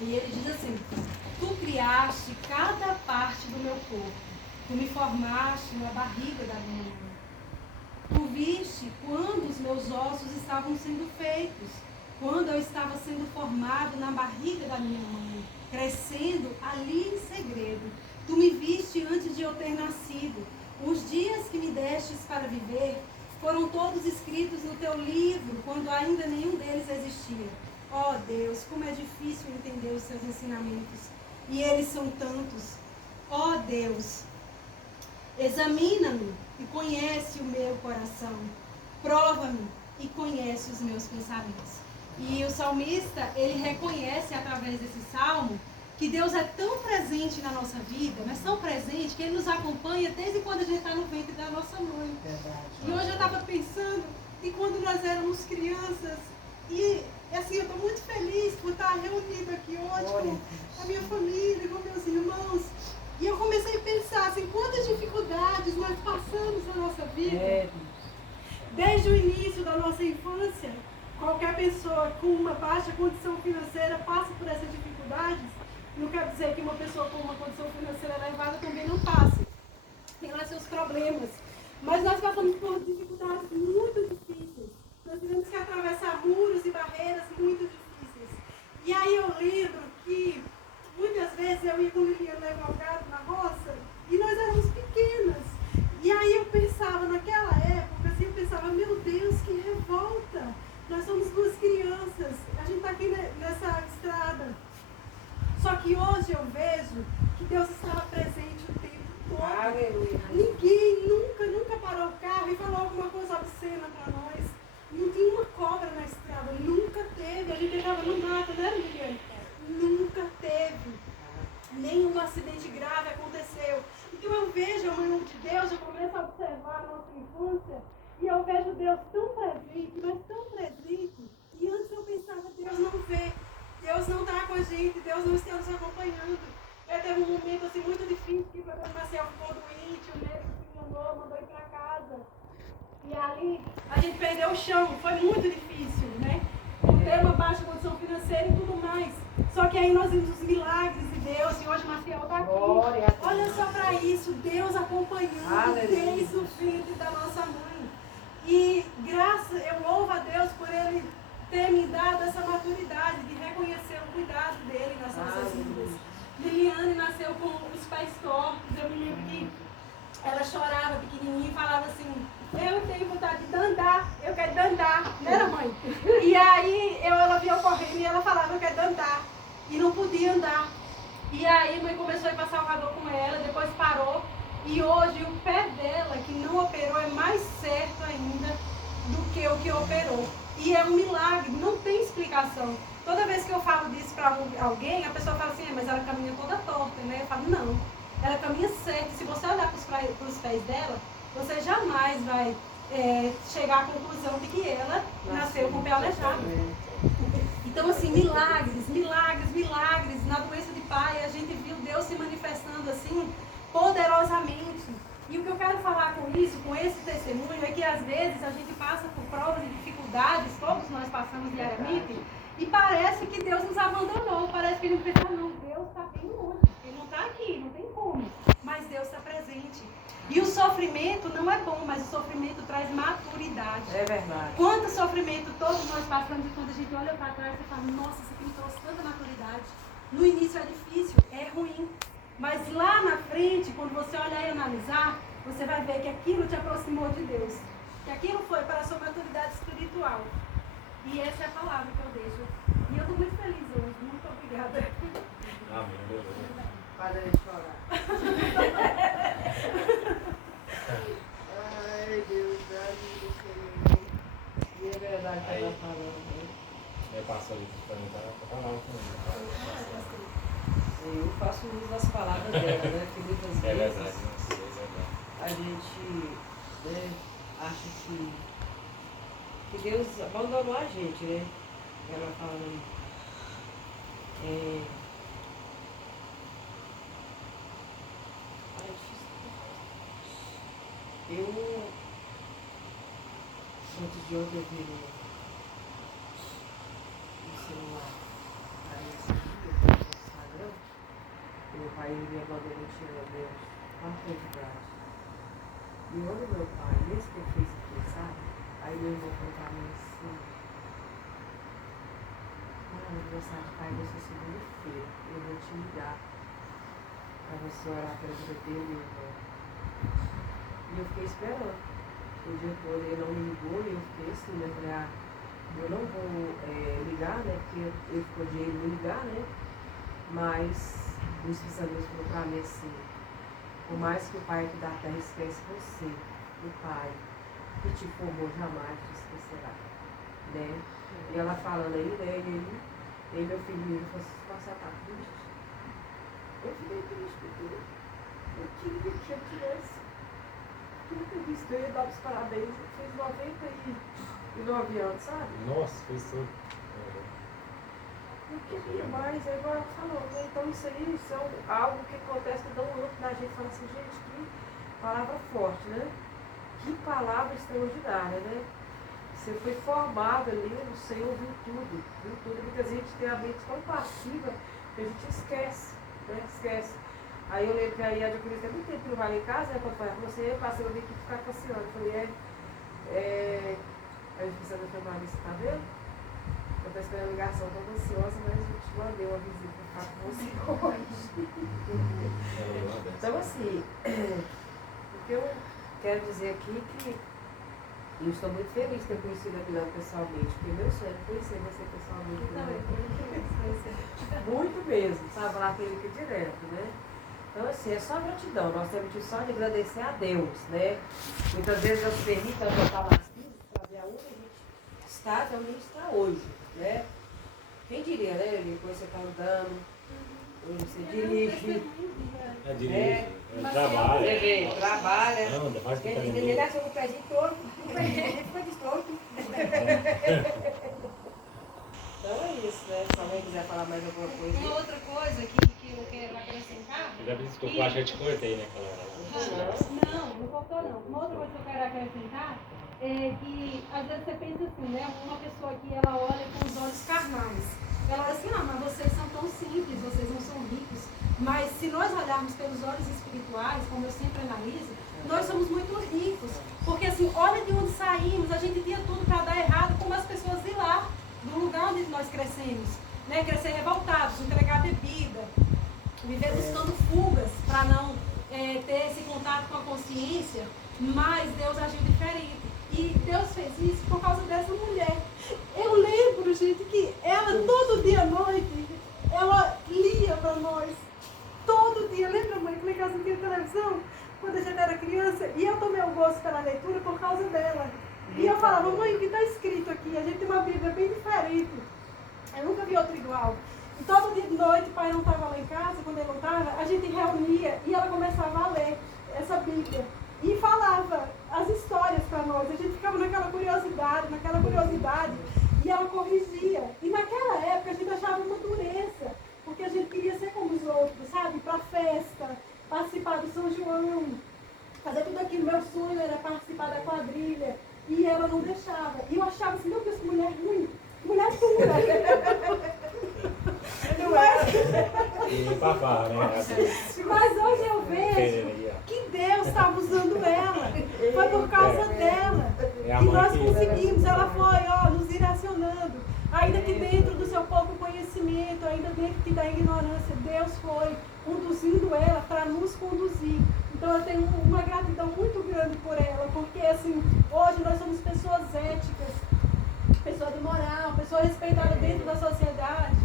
E ele diz assim: tu criaste cada parte do meu corpo, tu me formaste na barriga da minha mãe. Tu viste quando os meus ossos estavam sendo feitos, quando eu estava sendo formado na barriga da minha mãe, crescendo ali em segredo. Tu me viste antes de eu ter nascido. Os dias que me destes para viver foram todos escritos no teu livro, quando ainda nenhum deles existia. Ó Deus, como é difícil entender os seus ensinamentos, e eles são tantos. Ó Deus, examina-me e conhece o meu coração. Prova-me e conhece os meus pensamentos. E o salmista, ele reconhece através desse salmo que Deus é tão presente na nossa vida, mas tão presente que Ele nos acompanha desde quando a gente está no ventre da nossa mãe. Verdade. E hoje eu estava pensando em quando nós éramos crianças. E assim, eu estou muito feliz por estar reunida aqui hoje com a minha família, com meus irmãos. E eu comecei a pensar assim, quantas dificuldades nós passamos na nossa vida. Desde o início da nossa infância, qualquer pessoa com uma baixa condição financeira passa por essas dificuldades. Não quer dizer que uma pessoa com uma condição financeira elevada também não passe. Tem lá seus problemas. Mas nós passamos por dificuldades muito difíceis. Nós tivemos que atravessar muros e barreiras muito difíceis. E aí eu lembro que muitas vezes eu ia com Liliana levar o gado na roça e nós éramos pequenas. E aí eu pensava, naquela época, assim, eu pensava, meu Deus, que revolta! Nós somos duas crianças, a gente está aqui nessa estrada. Só que hoje eu vejo que Deus estava presente o tempo todo. Aleluia. Ninguém nunca parou o carro e falou alguma coisa obscena para nós. Não tinha uma cobra na estrada, nunca teve. A gente estava no mato, né, Liliane? Nunca teve. Nenhum acidente grave aconteceu. Então eu vejo a mão de Deus, eu começo a observar a nossa infância e eu vejo Deus tão presente, mas tão presente. E antes eu pensava, Deus não vê. Deus não está com a gente, Deus não está nos acompanhando. Teve um momento assim muito difícil que quando o Marcel ficou doente, o médico se mandou ir para casa. E ali a gente perdeu o chão, foi muito difícil, né? Por ter uma baixa condição financeira e tudo mais. Só que aí nós vimos os milagres de Deus e hoje o Marcel está aqui. Olha só para isso, Deus acompanhando desde o ventre da nossa mãe. E eu louvo a Deus por Ele ter me dado essa maturidade de reconhecer o cuidado dele nas nossas vidas. Liliane nasceu com os pés tortos. Eu me lembro que ela chorava pequenininha e falava assim, eu tenho vontade de andar, eu quero andar, não era, mãe? E aí ela vinha correndo e ela falava, eu quero andar. E não podia andar. E aí a mãe começou a ir para Salvador com ela, depois parou. E hoje o pé dela, que não operou, é mais certo ainda do que o que operou. E é um milagre, não tem explicação. Toda vez que eu falo disso para alguém, a pessoa fala assim, mas ela caminha toda torta, né? Eu falo, não, ela caminha certo. Se você olhar para os pés dela, você jamais vai chegar à conclusão de que ela nasceu com o pé aleijado. Então, assim, milagres. Na doença de pai, a gente viu Deus se manifestando assim, poderosamente. E o que eu quero falar com isso, com esse testemunho, é que às vezes a gente passa por provas e dificuldades, todos nós passamos diariamente, e parece que Deus nos abandonou, parece que a gente pensa, não, Deus está bem longe, Ele não está aqui, não tem como, mas Deus está presente. E o sofrimento não é bom, mas o sofrimento traz maturidade. É verdade. Quanto sofrimento todos nós passamos e quando a gente olha para trás e fala, nossa, isso aqui me trouxe tanta maturidade. No início é difícil, é ruim. Mas lá na frente, quando você olhar e analisar, você vai ver que aquilo te aproximou de Deus. Que aquilo foi para a sua maturidade espiritual. E essa é a palavra que eu deixo. E eu estou muito feliz hoje. Muito obrigada. Amém. Para de chorar. Ai, Deus, ajuda, Senhor. E é verdade que ela está falando. É passar isso para mim, para falar também. Eu faço uso das palavras dela, né? Que muitas É vezes verdade, é verdade. a gente, né, acha que Deus abandonou a gente, né? Ela fala, eu antes de ontem eu vi no celular, aí pai ele me abandonou e tirou Deus. Quanto foi de idade. E olha o meu pai, mesmo que ele fez aqui, sabe? Aí meu irmão falou pra mim assim, o aniversário de pai vai ser segunda-feira, eu vou te ligar para você orar pela vida dele, meu irmão. E eu fiquei esperando. O dia todo ele não me ligou e eu fiquei assim, né? Falei, eu não vou ligar, né? Porque ele ficou de ele me ligar, né? Mas o Espírito Santo Deus falou para mim assim, por mais que o Pai aqui da terra esquece você, o Pai que te formou jamais te esquecerá, né? E ela falando aí, né? E meu filho falou assim, você tá triste? Eu fiquei triste porque eu queria que eu tivesse tudo visto, eu ia dar os parabéns, eu fiz 99 anos, sabe? Nossa, fez tudo. Eu queria mais, aí agora falou, né? Então isso é algo que acontece que dá um louco da gente, fala assim, gente, que palavra forte, né? Que palavra extraordinária, né? Você foi formado ali, o Senhor viu tudo, muitas vezes a gente tem a mente tão passiva que a gente esquece, né? Esquece. Aí eu lembro que aí a Adquiris tem muito tempo que não vai lá em casa, né? Quando você passou, eu vim aqui ficar com a senhora. Eu falei, aí eu disse, você tá vendo? Eu estou esperando a ligação, estou ansiosa, mas eu te mandei uma visita para ficar com você hoje. Então assim, o que eu quero dizer aqui é que eu estou muito feliz de ter conhecido a Milena pessoalmente, porque meu sonho é conhecer você pessoalmente. Muito mesmo, sabe? Lá tem aqui direto, né? Então, assim, é só gratidão. Nós temos que só de agradecer a Deus, né? Muitas vezes Deus permite eu botar mais filhos, fazer a onde a gente está, de onde a gente está hoje, né? Quem diria, né? Depois você está andando, hoje você dirige. Dirige, trabalha. Você vê, trabalha. Anda, faz Quem academia. diz, ele nasceu com o pezinho torto, o pezinho fica de torto. Então é isso, né? Se alguém quiser falar mais alguma coisa. Uma outra coisa que eu quero acrescentar. Já me desculpa, eu acho que eu te cortei, né, aquela hora. Não cortou não. Uma outra coisa que eu quero acrescentar é que às vezes você pensa assim, né? Uma pessoa que ela olha com os olhos carnais. Ela olha assim, mas vocês são tão simples, vocês não são ricos. Mas se nós olharmos pelos olhos espirituais, como eu sempre analiso, nós somos muito ricos. Porque assim, olha de onde saímos, a gente tinha tudo para dar errado, como as pessoas de lá, do lugar onde nós crescemos. Né? Crescer revoltados, entregar bebida, viver buscando fugas para não ter esse contato com a consciência, mas Deus agiu diferente. E Deus fez isso por causa dessa mulher. Eu lembro, gente, que ela todo dia à noite, ela lia para nós. Todo dia. Lembra, mãe, que lá em casa não tinha televisão? Quando a gente era criança. E eu tomei o gosto pela leitura por causa dela. E eu falava, mãe, o que está escrito aqui? A gente tem uma Bíblia bem diferente. Eu nunca vi outra igual. E todo dia de noite, o pai não estava lá em casa, quando ele não estava, a gente reunia e ela começava a ler essa Bíblia. E falava as histórias para nós. A gente ficava naquela curiosidade, e ela corrigia. E naquela época a gente achava uma dureza, porque a gente queria ser como os outros, sabe? Ir para festa, participar do São João, fazer tudo aquilo. Meu sonho era participar da quadrilha. E ela não deixava. E eu achava assim, meu Deus, que mulher ruim. Mulher dura. E papá, né? Assim, Mas hoje eu vejo que Deus estava usando ela. Foi por causa dela que nós conseguimos. Ela foi, nos direcionando. Ainda que dentro do seu pouco conhecimento, ainda dentro que da ignorância, Deus foi conduzindo ela para nos conduzir. Então eu tenho uma gratidão muito grande por ela, porque assim, hoje nós somos pessoas éticas, pessoa de moral, pessoa respeitada dentro da sociedade,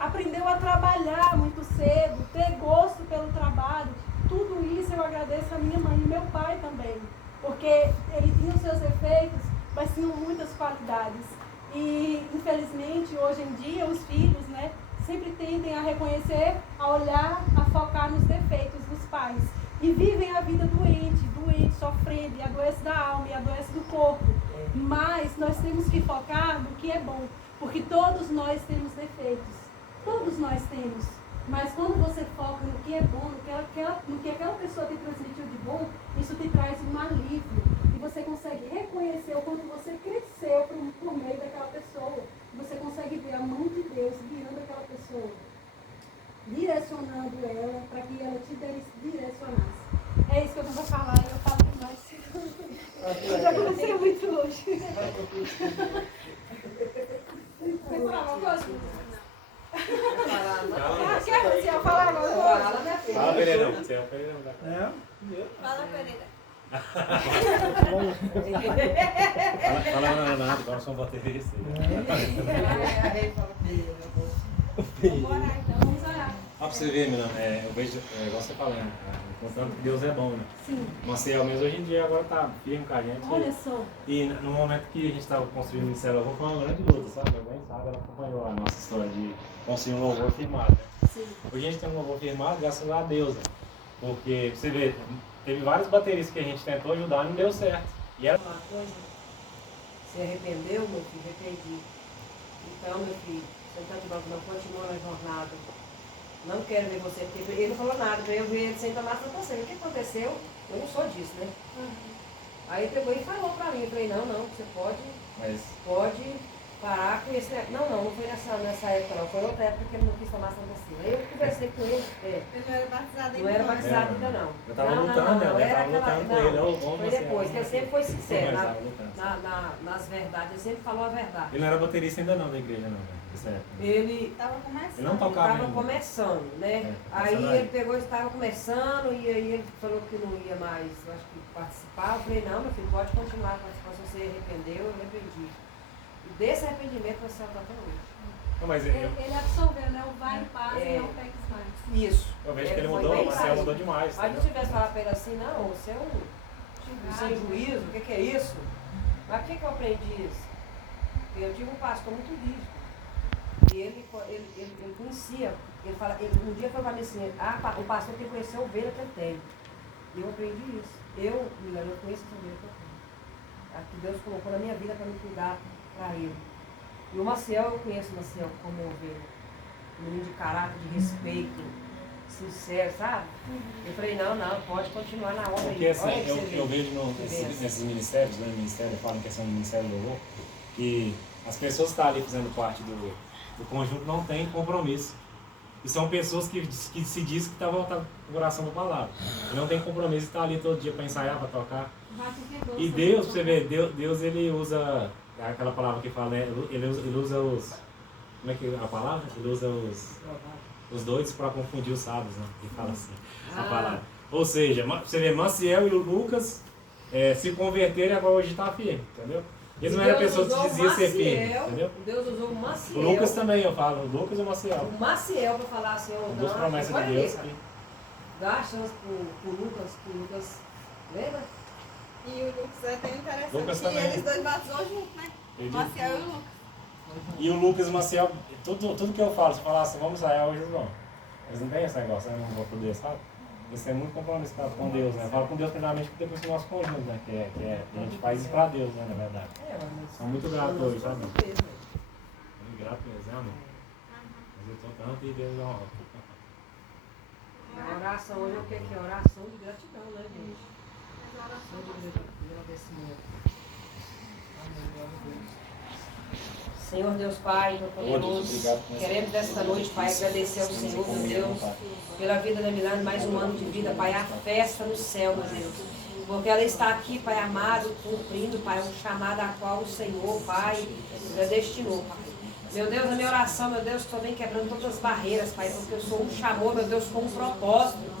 aprendeu a trabalhar muito cedo, ter gosto pelo trabalho. Tudo isso eu agradeço a minha mãe e meu pai também, porque ele tinha os seus defeitos, mas tinham muitas qualidades. E infelizmente hoje em dia os filhos, né, sempre tendem a reconhecer, a olhar, a focar nos defeitos dos pais e vivem a vida doente, sofrendo, e adoece da alma e adoece do corpo. Mas nós temos que focar no que é bom, porque todos nós temos defeitos, todos nós temos. Mas quando você foca no que é bom, no que aquela pessoa te transmitiu de bom, isso te traz um alívio. E você consegue reconhecer o quanto você cresceu por meio daquela pessoa. Você consegue ver a mão de Deus guiando aquela pessoa. direcionando ela para que ela te direcionasse. É isso que eu não vou falar, eu falo demais. Eu já comecei muito hoje. Vai falar alguma coisa? Quer você falar alguma coisa? Fala, Pereirão. Você é o Pereirão da casa. Fala, Pereira. Fala nada, agora são bateristas. Vamos orar então, vamos orar. Ó, pra você ver, menina, eu vejo, igual você falando, contando que Deus é bom, né? Sim. Marcel mesmo hoje em dia agora tá firme com a gente. Olha só. E no momento que a gente estava construindo o Ministério Louvor, foi uma grande luta, sabe? Alguém sabe, ela acompanhou a nossa história de construir um louvor firmado, né? Sim. Hoje a gente tem um louvor firmado graças a Deus, né? Porque, você vê, teve vários bateristas que a gente tentou ajudar e não deu certo. E era... Uma coisa, se arrependeu, meu filho, arrependi. Então, meu filho, sentando de banco, não continua na jornada. Não quero ver você, porque ele não falou nada, eu vi ele sem tomar Santa Ceia. O que aconteceu? Eu não sou disso, né? Aí ele pegou e falou pra mim, eu falei, não, você pode parar com esse... Não foi nessa época não, foi outra época que ele não quis tomar Santa Ceia. Aí eu conversei com ele, Ele não era batizado ainda. não era batizado ainda não. Eu tava lutando, eu era tava lutando com ele, vamos foi depois, que ele sempre foi sincero, Mas nas verdades, ele sempre falou a verdade. ele não era baterista ainda não da igreja, não, né? Nessa época. Ele Tava começando. Ele não tocava estava ainda. começando, né? Aí ele pegou, estava começando, e aí ele falou que não ia mais, eu acho que participar. Eu falei, não, meu filho, pode continuar a participação, se você arrependeu, eu arrependi. E desse arrependimento você está até hoje. Não, mas Ele absolveu, né? O vai em paz e não peques mais. Isso. eu vejo que ele foi mudou, bem o Marcel sábio. mudou demais. Mas Entendeu? não tivesse falado para ele assim, não, você é um sem juízo, o que é isso? Mas por que eu aprendi isso? Porque eu tive um pastor muito rígido. E ele conhecia, um dia foi para mim assim, o pastor tem que conhecer a ovelha que ele tem. E eu aprendi isso. Eu conheço essa ovelha que eu tenho. A que Deus colocou na minha vida para me cuidar para ele. E o Maciel, eu conheço o Maciel como ovelha. Um menino de caráter, de respeito, sincero, sabe? Eu falei, não, pode continuar na obra aí. Porque assim, Olha que você eu vê. vejo nesses ministérios, né, ministério, eu falo em questão do Ministério do Louvor, que as pessoas que estão ali fazendo parte do conjunto não têm compromisso. E são pessoas que se diz que estão voltando com o coração da palavra. E não tem compromisso de estar ali todo dia para ensaiar, para tocar. E Deus, você vê, Deus ele usa aquela palavra que fala, né, ele usa os... Como é que é a palavra? Ele usa os doidos para confundir os sábios, né? Ele fala assim, a palavra. Ou seja, você vê, Maciel e o Lucas se converteram e agora hoje está firme, entendeu? Eles não eram pessoas que diziam ser firme, entendeu? Deus usou o Maciel. O Lucas também, eu falo, o Lucas e o Maciel. O Maciel para falar assim, Duas promessas de Deus. Dá a chance pro Lucas, lembra? E o Lucas é até interessante. Lucas que também. eles dois batizou junto, né? O Marcel e o Lucas. E o Lucas e o Maciel, tudo que eu falo, se eu falar assim, vamos ensaiar hoje, eles vão. Eles não têm esse negócio, né? Não vou poder, sabe? Eles têm muito compromisso com Deus, né? Eu falo com Deus primeiramente porque depois com o nosso conjunto, né? A gente faz isso pra Deus, né? Na verdade. São muito gratos hoje, sabe? Muito grato mesmo, né, amor? Mas eu tô tanto e Deus honra. A oração hoje é o que é? Oração de gratidão, né, gente? Oração de agradecimento. Senhor Deus Pai, Todo-Poderoso, queremos desta noite, Pai, agradecer ao Senhor, meu Deus, pela vida da Milane, mais um ano de vida, Pai, a festa no céu, meu Deus. Porque ela está aqui, Pai amado, cumprindo, Pai, um chamado a qual o Senhor, Pai, predestinou, Pai. Meu Deus, a minha oração, meu Deus, que eu venho quebrando todas as barreiras, Pai, porque eu sou um chamou, meu Deus, com um propósito.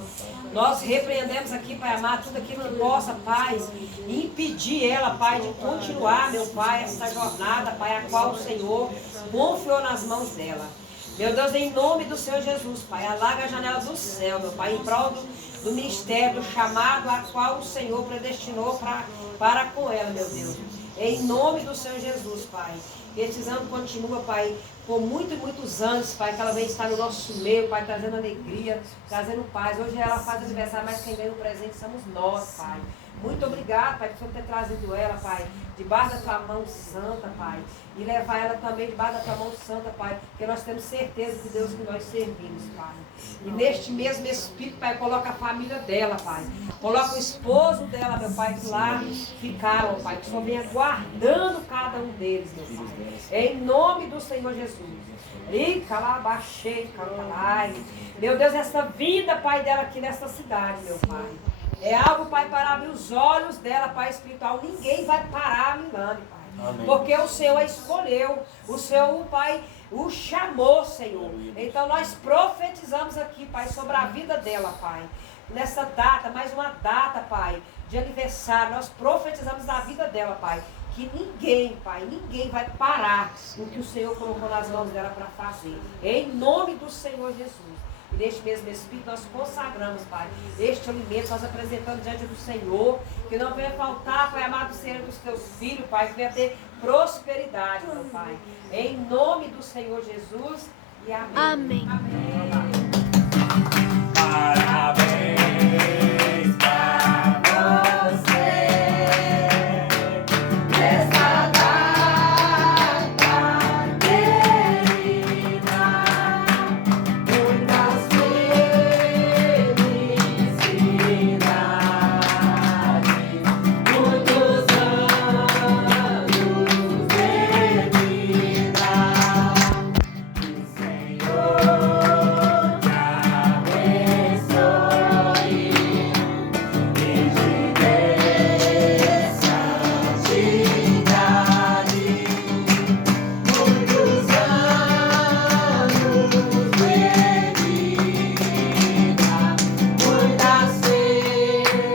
Nós repreendemos aqui, Pai amado, tudo aquilo que possa, Pai, impedir ela, Pai, de continuar, meu Pai, essa jornada, Pai, a qual o Senhor confiou nas mãos dela. Meu Deus, em nome do Senhor Jesus, Pai, alarga a janela do céu, meu Pai, em prol do ministério, do chamado a qual o Senhor predestinou para com ela, meu Deus. Em nome do Senhor Jesus, Pai. Que esses anos continuam, Pai, por muitos anos, Pai, que ela vem estar no nosso meio, Pai, trazendo alegria, trazendo paz. Hoje ela faz aniversário, mas quem ganha o presente somos nós, Pai. Muito obrigado, Pai, por Senhor ter trazido ela, Pai, debaixo da tua mão santa, Pai. E levar ela também debaixo da tua mão santa, Pai, porque nós temos certeza de Deus que nós servimos, Pai. E neste mesmo Espírito, Pai, coloca a família dela, Pai. Coloca o esposo dela, meu Pai, que lá ficaram, Pai. Que o Senhor venha guardando cada um deles, meu Pai. Em nome do Senhor Jesus. E calabachei, calai. Meu Deus, essa vida, Pai, dela aqui nessa cidade, meu Pai. É algo, Pai, para abrir os olhos dela, Pai espiritual. Ninguém vai parar a Milane, Pai. Amém. Porque o Senhor a escolheu. O Senhor, Pai, o chamou, Senhor. Então nós profetizamos aqui, Pai, sobre a vida dela, Pai. Nessa data, mais uma data, Pai, de aniversário. Nós profetizamos a vida dela, Pai. Que ninguém, Pai, ninguém vai parar o que o Senhor colocou nas mãos dela para fazer. Em nome do Senhor Jesus. E neste mesmo Espírito nós consagramos, Pai, este alimento, nós apresentando diante do Senhor, que não venha faltar, Pai amado, Senhor dos teus filhos, Pai, que venha ter prosperidade, meu Pai. Em nome do Senhor Jesus e amém. Amém. Amém. Parabéns para você nessa data querida, muitas felicidades, muitos anos de vida. Que o Senhor te abençoe e te dê santidade, muitos anos de vida, muitas felicidades.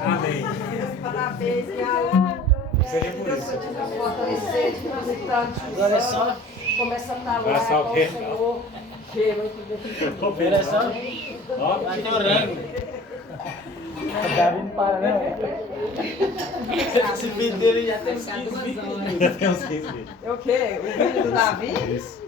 Amém. Parabéns, minha Seria por isso. fortalecer, te visitante. Agora é só. Começa a dar Agora é só lá o com o quê? Senhor. Que muito bem. Agora é só. Ó, Vai ter o rango. Tá vindo para, né? Esse vídeo dele já tem uns 15 vídeos. ainda tem uns 15 dias. É o quê? O vídeo do Davi? Isso.